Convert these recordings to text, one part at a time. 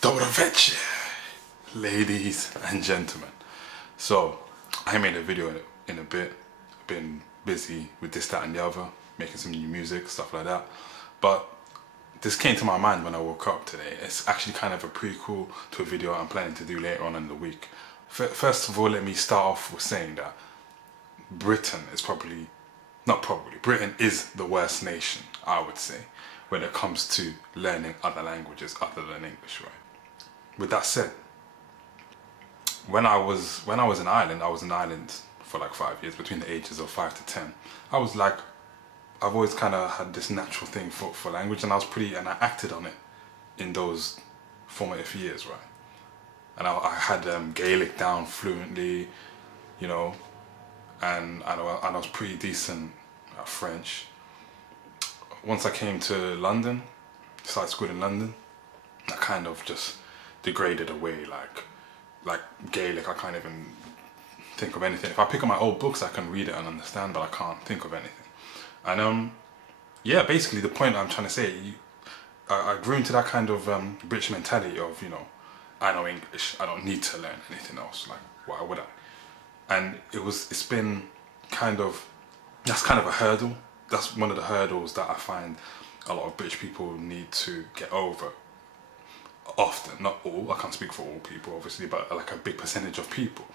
Dobar tek, ladies and gentlemen. So, I made a video in a bit. I've been busy with this, that and the other, making some new music, stuff like that. But this came to my mind when I woke up today. It's actually kind of a prequel to a video I'm planning to do later on in the week. First of all, let me start off with saying that Britain is Britain is the worst nation, I would say, when it comes to learning other languages other than English, right? With that said, when I was in Ireland, I was in Ireland for like 5 years, between the ages of 5 to 10. I've always kind of had this natural thing for language, and I acted on it in those formative years, right? And I had Gaelic down fluently, you know, and I was pretty decent at French. Once I came to London, started school in London, I kind of just degraded away, like Gaelic. I can't even think of anything. If I pick up my old books, I can read it and understand, but I can't think of anything. And yeah, basically the point I'm trying to say, I grew into that kind of British mentality of, you know, I know English, I don't need to learn anything else, like why would I? And that's kind of a hurdle. That's one of the hurdles that I find a lot of British people need to get over. Often, not all, I can't speak for all people obviously, but like a big percentage of people.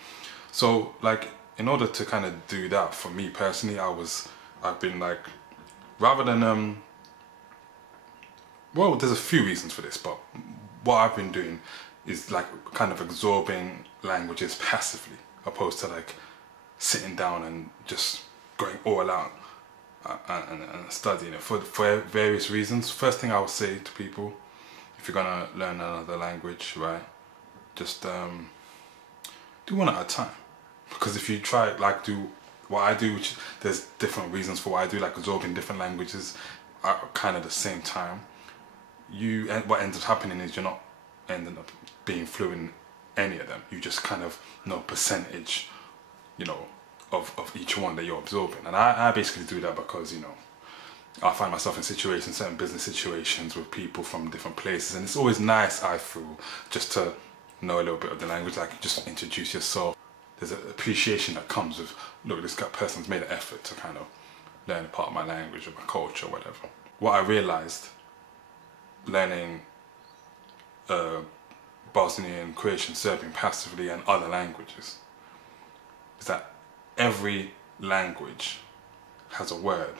So like, in order to kind of do that, for me personally, I've been like, rather than well, there's a few reasons for this, but what I've been doing is like kind of absorbing languages passively, opposed to like sitting down and just going all out and studying it for various reasons. First thing I would say to people, if you're gonna learn another language, right, just do one at a time. Because if you try like do what I do, which there's different reasons for what I do, like absorbing different languages at kind of the same time, what ends up happening is you're not ending up being fluent in any of them. You just kind of know percentage, you know, of each one that you're absorbing. And I basically do that because, you know, I find myself in certain business situations with people from different places, and it's always nice, I feel, just to know a little bit of the language, like just introduce yourself. There's an appreciation that comes with, look, this person's made an effort to kind of learn a part of my language or my culture or whatever. What I realised learning Bosnian, Croatian, Serbian passively and other languages is that every language has a word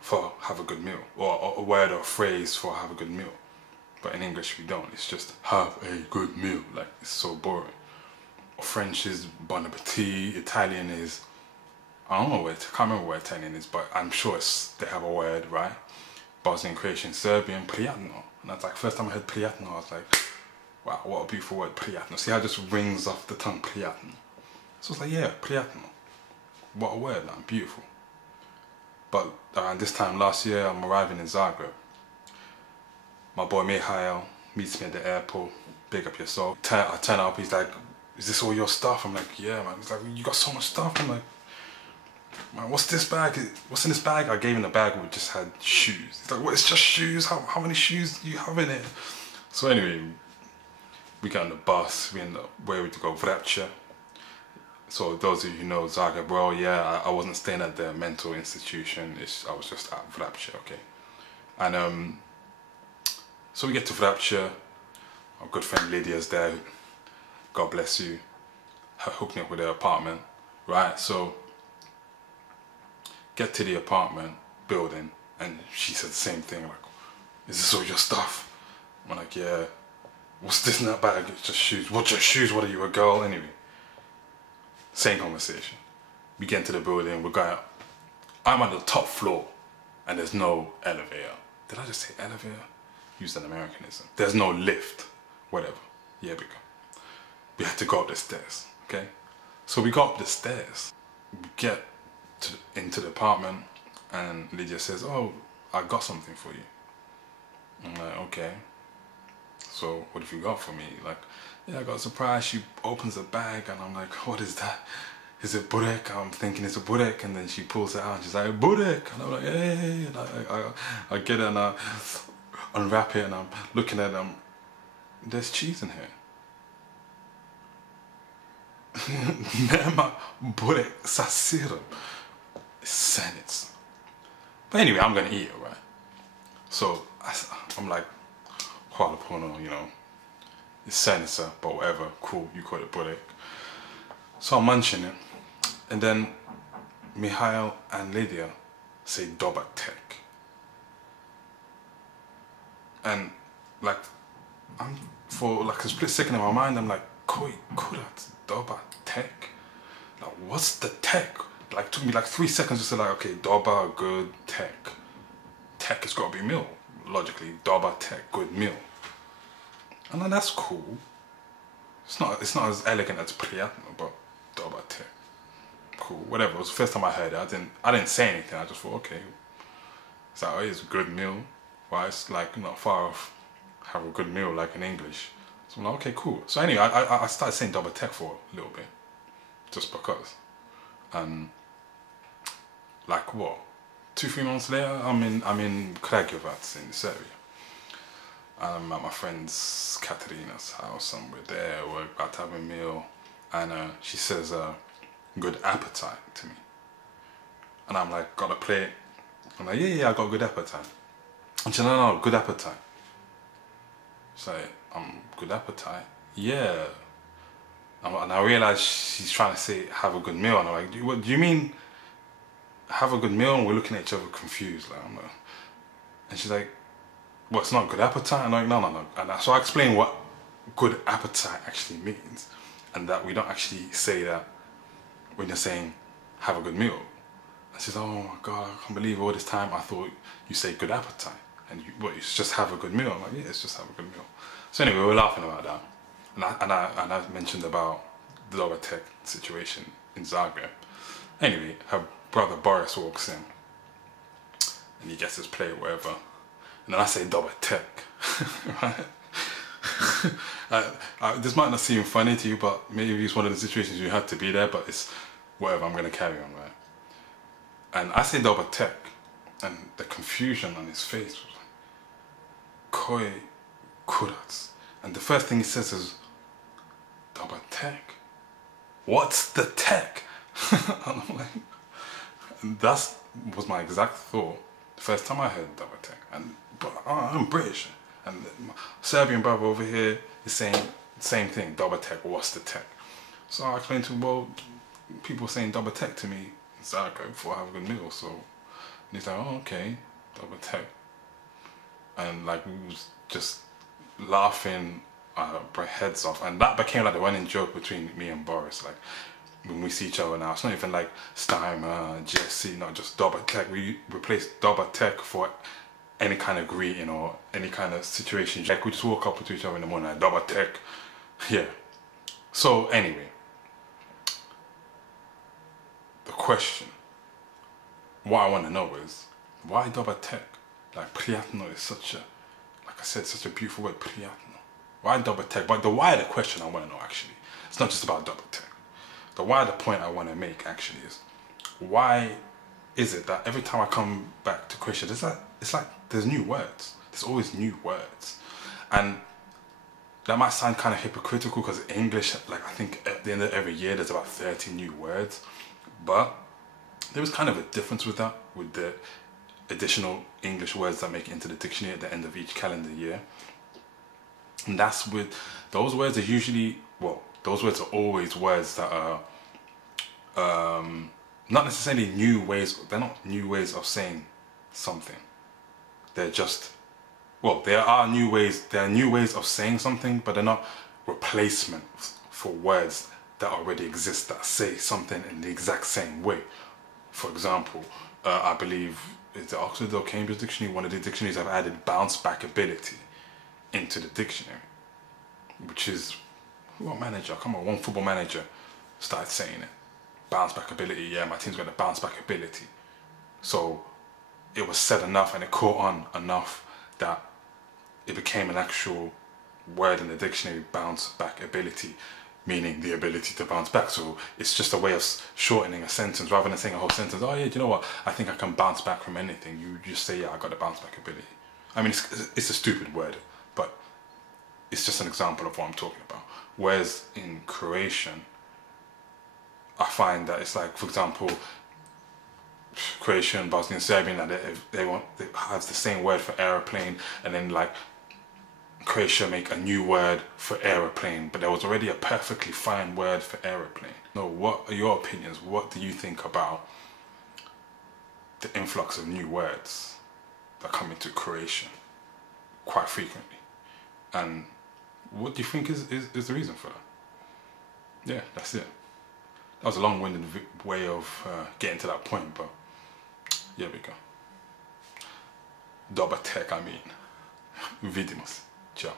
for have a good meal, or a word or a phrase for have a good meal. But in English we don't. It's just have a good meal. Like, it's so boring. French is bon appetit. Italian is, I don't know I can't remember what Italian is, but I'm sure they have a word, right? Bosnian, Croatian, Serbian, Prijatno. And that's like, first time I heard Prijatno, I was like, wow, what a beautiful word, Prijatno. See how it just rings off the tongue, Prijatno. So it's like, yeah, Prijatno. What a word, man, beautiful. But around this time last year, I'm arriving in Zagreb. My boy Mihail meets me at the airport. Big up yourself. I turn up, he's like, is this all your stuff? I'm like, yeah, man. He's like, you got so much stuff. I'm like, man, what's this bag? What's in this bag? I gave him a bag which just had shoes. He's like, what, it's just shoes? How many shoes do you have in it? So anyway, we got on the bus. We end up where we to go, Vrapče. So those of you who know Zagreb well, yeah, I wasn't staying at the mental institution. I was just at Vrapče, okay. And so we get to Vrapče. Our good friend Lydia's there. God bless you. Hooked me up with her apartment, right? So get to the apartment building, and she said the same thing. Like, is this all your stuff? I'm like, yeah. What's this in that bag? It's just shoes. What's your shoes? What are you, a girl? Anyway. Same conversation. We get into the building, we're going up. I'm on the top floor and there's no elevator. Did I just say elevator? Used an Americanism. There's no lift, whatever. Yeah, we go. We had to go up the stairs, okay? So we go up the stairs. We get into the apartment and Lydia says, oh, I got something for you. I'm like, okay. So what have you got for me? Like, yeah, I got a surprise. She opens the bag and I'm like, what is that? Is it burek? I'm thinking it's a burek, and then she pulls it out and she's like, burek, and I'm like, hey, and I get it and I unwrap it and I'm looking at it. there's cheese in here. Nema bude sa sirom. Senates. But anyway, I'm gonna eat it, right? So I'm like, Halapono, you know, it's senator, but whatever, cool, you call it bude. So I'm munching it, and then Mihail and Lydia say Dobar tek. And like, I'm for like a split second in my mind, I'm like, Koi kurat Dobar tek? Like, what's the tek? Like, took me like 3 seconds just to like, okay, Dobar, good, tek. Tek has got to be meal, logically. Dobar tek, good meal. And then that's cool. It's not as elegant as Prijatno, but Dobar tek. Cool, whatever. It was the first time I heard it. I didn't say anything. I just thought, okay, it's like, oh, it's a good meal. Well, it's like not far off have a good meal like in English. So I'm like, okay, cool. So anyway, I started saying Dobar tek for a little bit, just because. And like what, 2-3 months later, I'm in Kragujevac in this area. I'm at my friend's Katarina's house, and we're there. We're about to have a meal, and she says, "Good appetite" to me. And I'm like, got a plate. I'm like, yeah, I got good appetite. And she's like, no, good appetite. She's like, good appetite? Yeah. And I realized she's trying to say, have a good meal. And I'm like, what do you mean, have a good meal? And we're looking at each other confused. Like, I'm like, and she's like, well, it's not good appetite? I'm like, no. And so I explained what good appetite actually means. And that we don't actually say that when you're saying, have a good meal. And she's like, oh my God, I can't believe all this time I thought you say good appetite. And it's just have a good meal. I'm like, yeah, it's just have a good meal. So anyway, we were laughing about that. And I mentioned about the Dobar tek situation in Zagreb. Anyway, her brother Boris walks in. And he gets his plate or whatever. And then I say Dobar tek. Right? This might not seem funny to you, but maybe it's one of the situations you had to be there, but it's whatever, I'm going to carry on, right? And I say Dobar tek, and the confusion on his face was like, Koi kurat. And the first thing he says is, Dobar tek? What's the tek? And I'm like, and that was my exact thought the first time I heard Dobar tek. And I'm British, and my Serbian brother over here is saying the same thing, Dobar tek, what's the tek? So I explained to him, well, people saying Dobar tek to me in Zagreb before I have a good meal, so. And he's like, oh, okay, Dobar tek. And like, we was just laughing our heads off, and that became like the running joke between me and Boris. Like, when we see each other now, it's not even like Steimer, Jesse, not just Dobar tek. We replaced Dobar tek for any kind of greeting or any kind of situation. Like, we just walk up to each other in the morning, like, Dobar tek. Yeah. So anyway, the question, what I want to know is, why Dobar tek? Like, Prijatno is such a, like I said, such a beautiful word, Prijatno. Why Dobar tek? But the wider question I want to know, actually, it's not just about Dobar tek. The wider point I want to make, actually, is why is it that every time I come back to Croatia, it's like there's new words. There's always new words. And that might sound kind of hypocritical, because English, like, I think at the end of every year there's about 30 new words. But there was kind of a difference with that, with the additional English words that make it into the dictionary at the end of each calendar year. And that's with, those words are usually, well, those words are always words that are not necessarily new ways, they're not new ways of saying something. They're just, well, there are new ways of saying something, but they're not replacements for words that already exist that say something in the exact same way. For example, I believe it's the Oxford or Cambridge Dictionary, one of the dictionaries have added bounce back ability into the dictionary, which is, what manager? Come on, one football manager started saying it. Bounce back ability, yeah, my team's got a bounce back ability. So it was said enough and it caught on enough that it became an actual word in the dictionary, bounce back ability, meaning the ability to bounce back. So it's just a way of shortening a sentence rather than saying a whole sentence. Oh yeah, do you know what? I think I can bounce back from anything. You just say, yeah, I got a bounce back ability. I mean, it's a stupid word, but it's just an example of what I'm talking about. Whereas in Croatian, I find that it's like, for example, Croatian, Bosnian, Serbian, that they have the same word for aeroplane, and then like Croatia make a new word for aeroplane, but there was already a perfectly fine word for aeroplane. No, what are your opinions? What do you think about the influx of new words that come into Croatian quite frequently? And what do you think is the reason for that? Yeah, that's it. That was a long-winded way of getting to that point, but here we go. Dobar tek, I mean. Vidimo se. Ciao.